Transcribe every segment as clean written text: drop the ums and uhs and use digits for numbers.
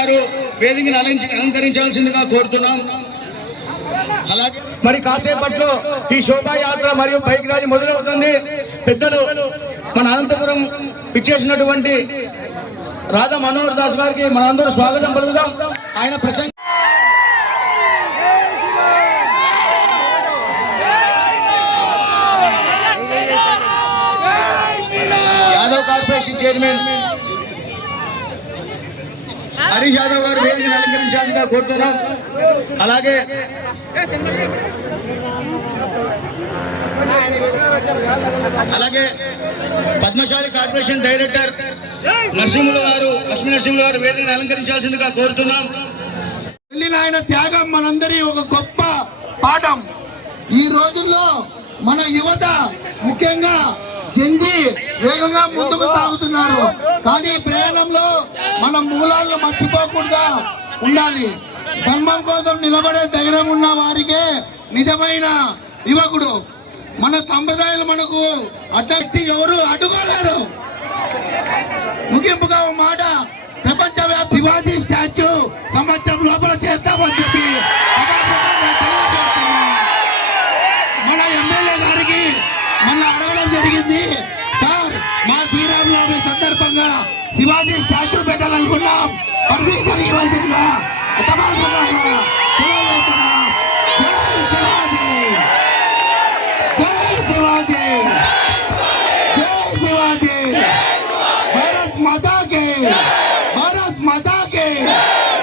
గారు వేదికను అలంకరించాల్సిందిగా కోరుతున్నాం. అలాగే మరి కాసేపట్లో ఈ శోభాయాత్ర మరియు బైక్ ర్యాలీ మొదలవుతుంది. పెద్దలు మన అనంతపురం ఇచ్చేసినటువంటి రాధా మనోహర్ దాస్ గారికి మనందరూ స్వాగతం పలుకుదాం. ఆయన ప్రసంగం యాదవ్ కార్పొరేషన్ చైర్మన్ హరీష్ యాదవ్ గారు వేదికను అలంకరించాల్సిందిగా కోరుతున్నాం. అలాగే పద్మశాలి కార్పొరేషన్ డైరెక్టర్ నరసింహులు గారు లక్ష్మీ నరసింహులు గారు వేదికను అలంకరించాల్సిందిగా కోరుతున్నాం. ఆయన త్యాగం మనందరి ఒక గొప్ప పాఠం. ఈ రోజుల్లో మన యువత ముఖ్యంగా జంజీ వేగంగా ముందుకు సాగుతున్నారు. కానీ ప్రయాణంలో మన మూలాలను మర్చిపోకుండా ఉండాలి. ధర్మం కోసం నిలబడే ధైర్యం ఉన్న వారికే నిజమైన యువకుడు. మన సంప్రదాయాలు మనకు అడ్డక్తి ఎవరు అడ్డుకోలేరు. ముగింపుగా ఒక మాట, ప్రపంచవ్యాప్త శివాజీ స్టాచ్యూ సంవత్సరం లోపల చేస్తామని చెప్పి మన ఎమ్మెల్యే గారికి మన అడగడం జరిగింది. సార్, మా శ్రీరామనవమి సందర్భంగా శివాజీ స్టాచ్యూ పెట్టాలనుకున్నాం, పర్మిషన్ ఇవ్వాల్సిందిగా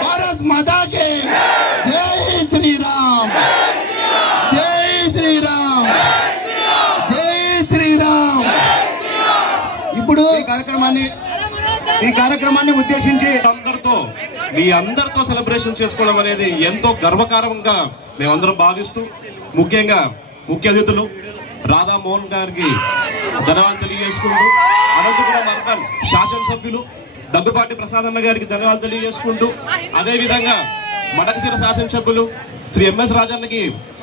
भारत माता के जय श्री राम, जय श्री राम, जय श्री राम. ఇప్పుడు ఈ కార్యక్రమాన్ని ఉద్దేశించి మీ అందరితో సెలబ్రేషన్ చేసుకోవడం అనేది ఎంతో గర్వకారంగా మేమందరం భావిస్తూ, ముఖ్యంగా ముఖ్య అతిథులు రాధా మోహన్ గారికి ధన్యవాదాలు తెలియజేసుకుంటూ, అనంతపురం అర్బన్ శాసనసభ్యులు దగ్గుపాటి ప్రసాదన్న గారికి ధన్యవాదాలు తెలియజేసుకుంటూ, అదేవిధంగా మడకశిర శాసనసభ్యులు శ్రీ ఎంఎస్ రాజన్నకి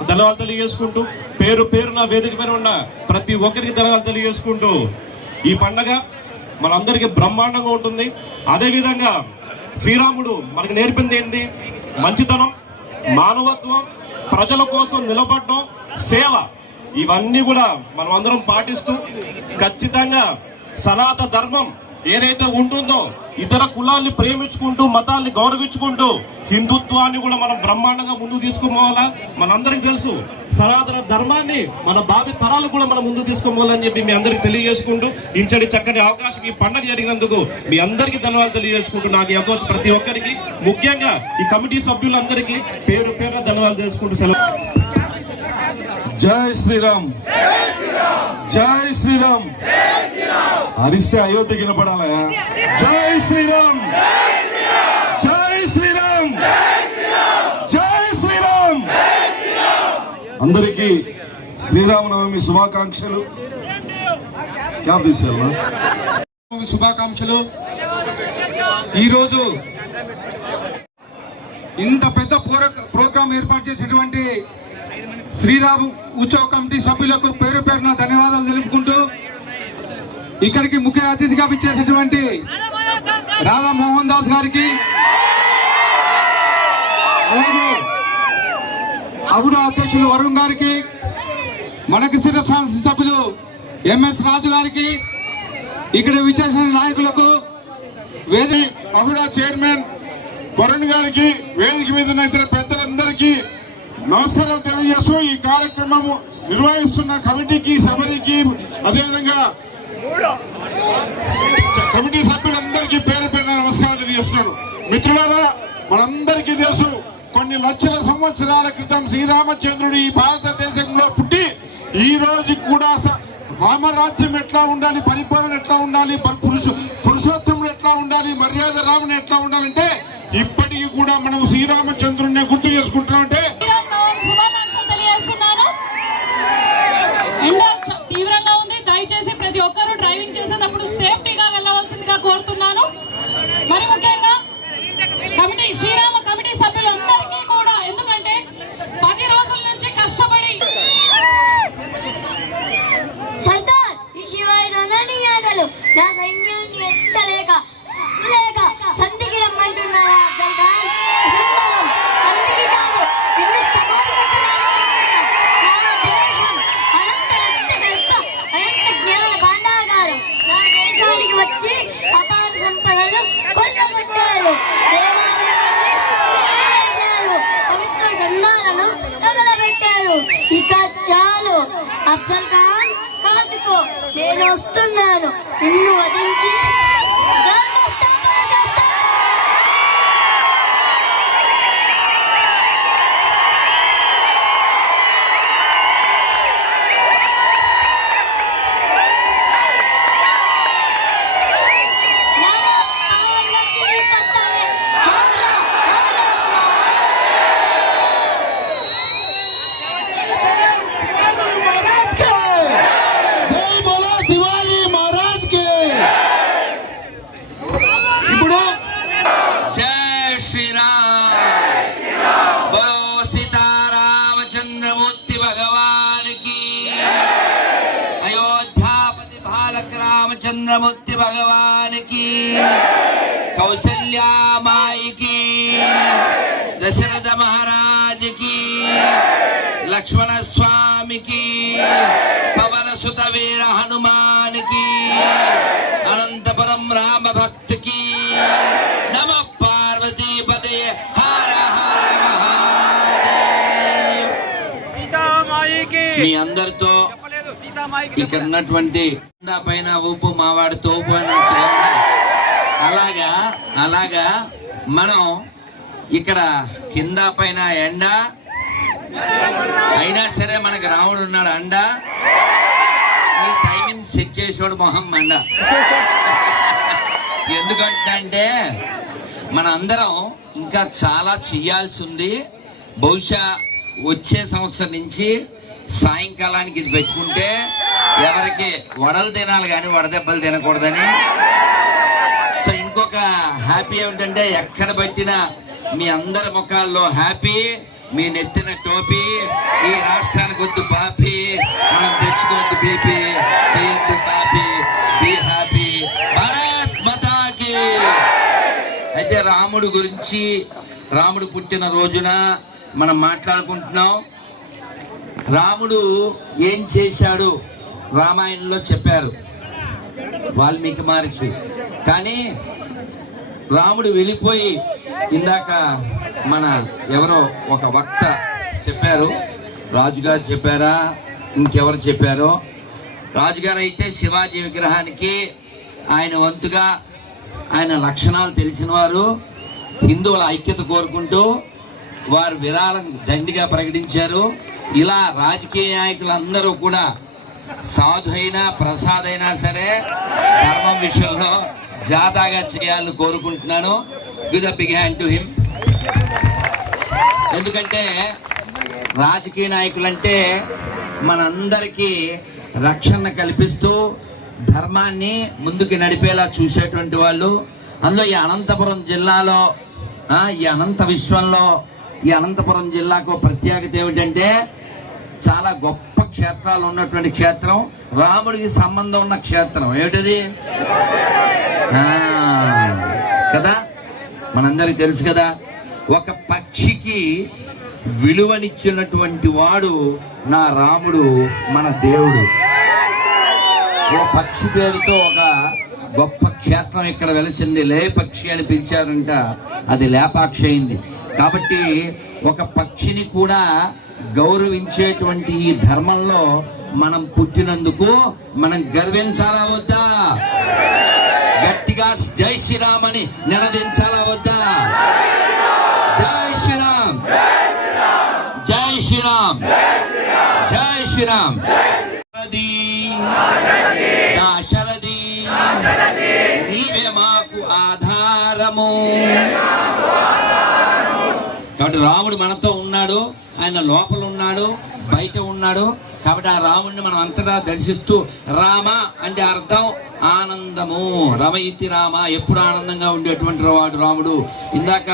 ధన్యవాదాలు తెలియజేసుకుంటూ, పేరు పేరున వేదిక పైన ఉన్న ప్రతి ఒక్కరికి ధన్యవాదాలు తెలియజేసుకుంటూ, ఈ పండగ మనందరికీ బ్రహ్మాండంగా ఉంటుంది. అదేవిధంగా శ్రీరాముడు మనకు నేర్పింది ఏంటి? మంచితనం, మానవత్వం, ప్రజల కోసం నిలబడడం, సేవ. ఇవన్నీ కూడా మనం అందరం పాటిస్తూ ఖచ్చితంగా సనాతన ధర్మం ఏదైతే ఉంటుందో, ఇతర కులాల్ని ప్రేమించుకుంటూ, మతాల్ని గౌరవించుకుంటూ, హిందుత్వాన్ని కూడా మనం బ్రహ్మాండంగా ముందుకు తీసుకుపోవాలా. మనందరికీ తెలుసు, సనాతన ధర్మాన్ని మన భావి తరాలు కూడా మనం ముందుకు తీసుకోవాలని చెప్పి మీ అందరికి తెలియజేసుకుంటూ, ఇంచడి చక్కని అవకాశం ఈ పండుగ జరిగినందుకు మీ అందరికీ ధన్యవాదాలు తెలియజేసుకుంటూ, నాకు ఈ అవకాశం ప్రతి ఒక్కరికి, ముఖ్యంగా ఈ కమిటీ సభ్యులందరికీ పేరు పేరున ధన్యవాదాలు చేసుకుంటూ సెలవు. జై శ్రీరామ్, జై శ్రీరామ్. అరిస్తే అయోధ్య వినపడాలా? జై శ్రీరామ్, జై శ్రీరామ్, జై శ్రీరామ్. అందరికీ శ్రీరామనవమి శుభాకాంక్షలు. క్యాబ్ తీసేయాలా? శుభాకాంక్షలు. ఈరోజు ఇంత పెద్ద ప్రోగ్రాం ఏర్పాటు చేసినటువంటి శ్రీరామ్ ఉత్సవ కమిటీ సభ్యులకు పేరు పేరున ధన్యవాదాలు తెలుపుకుంటూ, ఇక్కడికి ముఖ్య అతిథిగా విచ్చేసినటువంటి రాధా మోహన్ దాస్ గారికి, అలాగే అగుడ అధ్యక్షులు వరుణ్ గారికి, మడకశిర శాసనసభ్యులు ఎంఎస్ రాజు గారికి, ఇక్కడ విచ్చేసిన నాయకులకు, అగుడ చైర్మన్ వరుణ్ గారికి, వేదిక మీద ఉన్న ఇతర పెద్దలందరికీ నమస్కారాలు తెలియజేస్తూ, ఈ కార్యక్రమం నిర్వహిస్తున్న కమిటీకి, సభకి, అదేవిధంగా కమిటీ సభ్యులందరికీ పేరు పేరున నమస్కారాలు తెలియజేస్తున్నాను. మిత్రులారా, మనందరికీ తెలుసు, కొన్ని లక్షల సంవత్సరాల క్రితం శ్రీరామచంద్రుడు ఈ భారతదేశంలో పుట్టి ఈ రోజు కూడా రామరాజ్యం ఎట్లా ఉండాలి, పరిపాలన ఎట్లా ఉండాలి, పురుషోత్తముడు ఎట్లా ఉండాలి, మర్యాద రాముని ఎట్లా ఉండాలంటే ఇప్పటికీ కూడా మనం శ్రీరామచంద్రుడిని గుర్తు చేసుకుంటున్నామంటే తీవ్రంగా ఉంది. దయచేసి ప్రతి ఒక్కరూ డ్రైవింగ్ చేసేటప్పుడు సేఫ్టీగా వెళ్ళవలసిందిగా కోరుతున్నాను. మరి ముఖ్యంగా కమిటీ శ్రీరామ కమిటీ సభ్యులందరికీ కూడా, ఎందుకంటే 10 రోజుల నుంచి కష్టపడి నా సైన్యాన్ని ఎత్తలేక సంధికి రమ్మంటున్నారా? భగవానికి, కౌసల్యామాయికి, దశరథ మహారాజుకి, లక్ష్మణ స్వామికి, పవన సుత వీర హనుమానికి, అనంతపురం రామ భక్తికి, నమ పార్వతీ పదే హర హర మహాదేవ్. మీ అందరితో ఇక్కడ ఉన్నటువంటి పైన ఊపు మావాడు తోపు అన్నట్టుగా అలాగా మనం ఇక్కడ కింద పైన ఎండ అయినా సరే మనకు రాముడు ఉన్నాడు అండ. ఈ టైమింగ్ సెట్ చేసేవాడు మొహం మండ. ఎందుకంటే మన అందరం ఇంకా చాలా చెయ్యాల్సి ఉంది. బహుశా వచ్చే సంవత్సరం నుంచి సాయంకాలానికి ఇది పెట్టుకుంటే ఎవరికి వడలు తినాలి కానీ వడదెబ్బలు తినకూడదని. సో ఇంకొక హ్యాపీ ఏమిటంటే ఎక్కడ పెట్టినా మీ అందరి ముఖాల్లో హ్యాపీ, మీ నెత్తిన టోపీ, ఈ రాష్ట్రానికి వద్దు పాపి, మనం తెచ్చుకోవద్దు బీపీ, చేయొద్దు కాపీ, బీ హ్యాపీ, భారత్ మాతాకి. అయితే రాముడు గురించి, రాముడు పుట్టిన రోజున మనం మాట్లాడుకుంటున్నాం. రాముడు ఏం చేశాడు రామాయణంలో చెప్పారు వాల్మీకి మహర్షి. కానీ రాముడు వెళ్ళిపోయి ఇందాక మన ఎవరో ఒక వక్త చెప్పారు, రాజుగారు చెప్పారా ఇంకెవరు చెప్పారో, రాజుగారు అయితే శివాజీ విగ్రహానికి ఆయన వంతుగా ఆయన లక్షణాలు తెలిసిన వారు హిందువుల ఐక్యత కోరుకుంటూ వారు విరాళం దండిగా ప్రకటించారు. ఇలా రాజకీయ నాయకులందరూ కూడా సాధు అయినా ప్రసాద్ అయినా సరే ధర్మం విషయంలో జాదాగా చేయాలని కోరుకుంటున్నాను. Give the big hand to him. ఎందుకంటే రాజకీయ నాయకులంటే మనందరికీ రక్షణ కల్పిస్తూ ధర్మాన్ని ముందుకు నడిపేలా చూసేటువంటి వాళ్ళు. అందులో ఈ అనంతపురం జిల్లాలో, ఈ అనంత విశ్వంలో ఈ అనంతపురం జిల్లాకు ప్రత్యేకత ఏమిటంటే చాలా గొప్ప క్షేత్రాలు ఉన్నటువంటి క్షేత్రం, రాముడికి సంబంధం ఉన్న క్షేత్రం. ఏమిటది కదా, మనందరికి తెలుసు కదా. ఒక పక్షికి విలువనిచ్చినటువంటి వాడు నా రాముడు, మన దేవుడు. ఓ పక్షి పేరుతో ఒక గొప్ప క్షేత్రం ఇక్కడ వెలిసింది. లేపక్షి అని పిలిచారంట, అది లేపాక్షి అయింది. కాబట్టి ఒక పక్షిని కూడా గౌరవించేటువంటి ఈ ధర్మంలో మనం పుట్టినందుకు మనం గర్వించాలా వద్దా? గట్టిగా జై శ్రీరామ్ అని నినదించాలా వద్దా? జై శ్రీరామ్, జై శ్రీరామ్, జై శ్రీరామ్. దాశరథి నీవే మాకు ఆధారము. కాబట్టి రాముడు మనతో ఉన్నాడు, ఆయన లోపల ఉన్నాడు, బయట ఉన్నాడు. కాబట్టి ఆ రాముడిని మనం అంతటా దర్శిస్తూ, రామ అంటే అర్థం ఆనందము, రమయితి రామ, ఎప్పుడు ఆనందంగా ఉండేటువంటి వాడు రాముడు. ఇందాక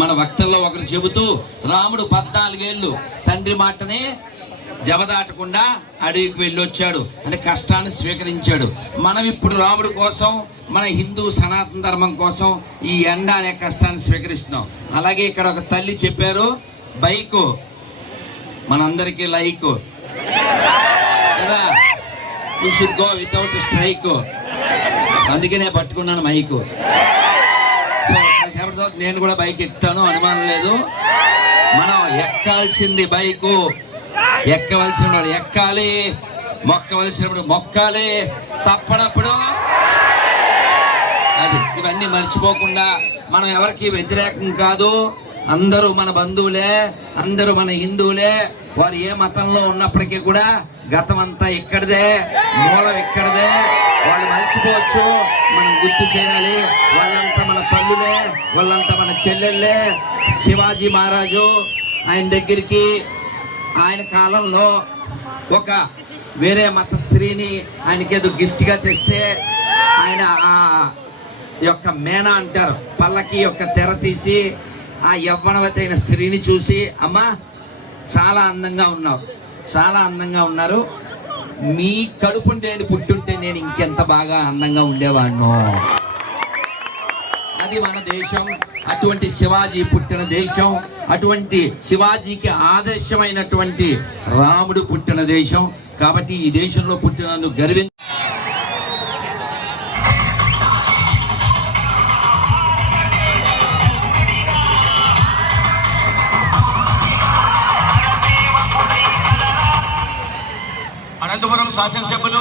మన వక్తల్లో ఒకరు చెబుతూ రాముడు 14 ఏళ్ళు తండ్రి మాటని జవదాటకుండా అడవికి వెళ్ళొచ్చాడు, అంటే కష్టాన్ని స్వీకరించాడు. మనం ఇప్పుడు రాముడి కోసం, మన హిందూ సనాతన ధర్మం కోసం ఈ ఎండ అనే కష్టాన్ని స్వీకరిస్తున్నాం. అలాగే ఇక్కడ ఒక తల్లి చెప్పారు, బైకు మనందరికీ లైక్ కదా, you should go without strike. అందుకే నేను పట్టుకున్నాను మైకు. సో నేను కూడా బైక్ ఎక్కుతాను, అనుమానం లేదు. మనం ఎక్కాల్సింది బైకు, ఎక్కవలసినప్పుడు ఎక్కాలి, మొక్కవలసినప్పుడు మొక్కాలి, తప్పనప్పుడు అది. ఇవన్నీ మర్చిపోకుండా మనం ఎవరికి వ్యతిరేకం కాదు, అందరూ మన బంధువులే, అందరూ మన హిందువులే. వారు ఏ మతంలో ఉన్నప్పటికీ కూడా గతం అంతా ఇక్కడదే, మూలం ఇక్కడదే. వాళ్ళు మర్చిపోవచ్చు, మనం గుర్తు చేయాలి. వాళ్ళంతా మన తల్లులే, వాళ్ళంతా మన చెల్లెళ్ళే. శివాజీ మహారాజు ఆయన దగ్గరికి ఆయన కాలంలో ఒక వేరే మత స్త్రీని ఆయనకేదో గిఫ్ట్గా తెస్తే ఆయన ఆ యొక్క మేన అంటారు, పల్లకి యొక్క తెర తీసి ఆ యవ్వనవతి అయిన స్త్రీని చూసి, అమ్మా చాలా అందంగా ఉన్నావు, చాలా అందంగా ఉన్నారు, మీ కడుపు నేను పుట్టుంటే నేను ఇంకెంత బాగా అందంగా ఉండేవాడినో. అది మన దేశం, అటువంటి శివాజీ పుట్టిన దేశం, అటువంటి శివాజీకి ఆదర్శమైనటువంటి రాముడు పుట్టిన దేశం. కాబట్టి ఈ దేశంలో పుట్టినందుకు గర్వించ. అనంతపురం శాసనసభ్యులు